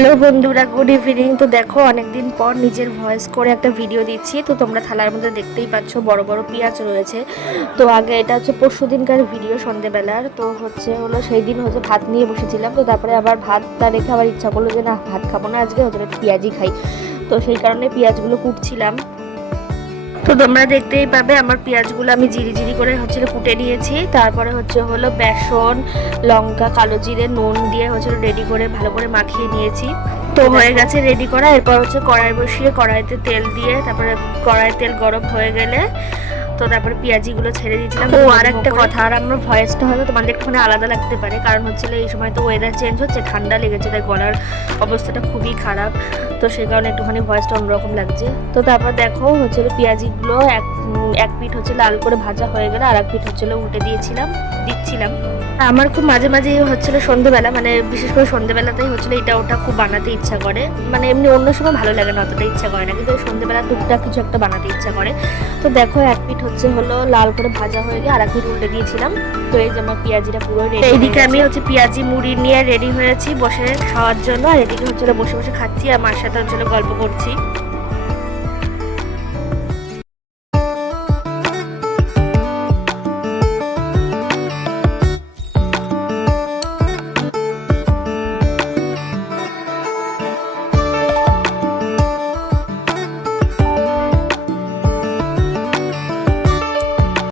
Hello বন্ধুরা, good evening. তো দেখো অনেকদিন পর নিজের ভয়েস করে একটা ভিডিও দিচ্ছি। তো তোমরা থালার মধ্যে দেখতেই পাচ্ছ বড় বড় পেঁয়াজ রয়েছে। তো আগে এটা হচ্ছে পরশু দিনকার ভিডিও, সন্ধেবেলার। তো সেই দিন ভাত নিয়ে বসেছিলাম। তো তারপরে আবার ভাতটা রেখে আবার ইচ্ছা করলো যে না, ভাত খাবো না আজকে, একটু পেঁয়াজই খাই। তো সেই কারণে পেঁয়াজগুলো কুটছিলাম। তো তোমরা দেখতেই পাবে আমার পেঁয়াজগুলো আমি জিরি জিরি করে কুটে নিয়েছি। তারপরে বেসন, লঙ্কা, কালো জিরে, নুন দিয়ে রেডি করে ভালো করে মাখিয়ে নিয়েছি। তো হয়ে গেছে রেডি করা। এরপর কড়াই বসিয়ে কড়াইতে তেল দিয়ে, তারপরে কড়াই তেল গরম হয়ে গেলে তো তারপরে পেঁয়াজিগুলো ছেড়ে দিয়েছিলাম। ও আর একটা কথা, আর আমার ভয়েসটা হয়তো তোমাদের একটুখানি আলাদা লাগতে পারে, কারণ এই সময় তো ওয়েদার চেঞ্জ হচ্ছে, ঠান্ডা লেগেছে, তাই গলার অবস্থাটা খুবই খারাপ। তো সেই কারণে একটুখানি ভয়েসটা অন্যরকম লাগছে। তো তারপর দেখো পেঁয়াজিগুলো এক পিঠ লাল করে ভাজা হয়ে গেলে আর এক পিঠ উল্টে দিচ্ছিলাম। আমার খুব মাঝে মাঝে সন্ধ্যেবেলা, মানে বিশেষ করে সন্ধ্যেবেলাতেই এটা ওটা খুব বানাতে ইচ্ছা করে। মানে এমনি অন্য সময় ভালো লাগে না, অতটা ইচ্ছা করে না, কিন্তু সন্ধ্যেবেলা টুকটাক কিছু একটা বানাতে ইচ্ছা করে। তো দেখো এক পিঠ লাল করে ভাজা হয়ে গিয়ে আর এক পিঠ উল্টে দিয়েছিলাম। তো এই যে আমার পেঁয়াজিটা পুরো রেডি। এইদিকে আমি পেঁয়াজি মুড়ি নিয়ে রেডি হয়েছি বসে খাওয়ার জন্য, আর এদিকে বসে বসে খাচ্ছি আর মার সাথে গল্প করছি।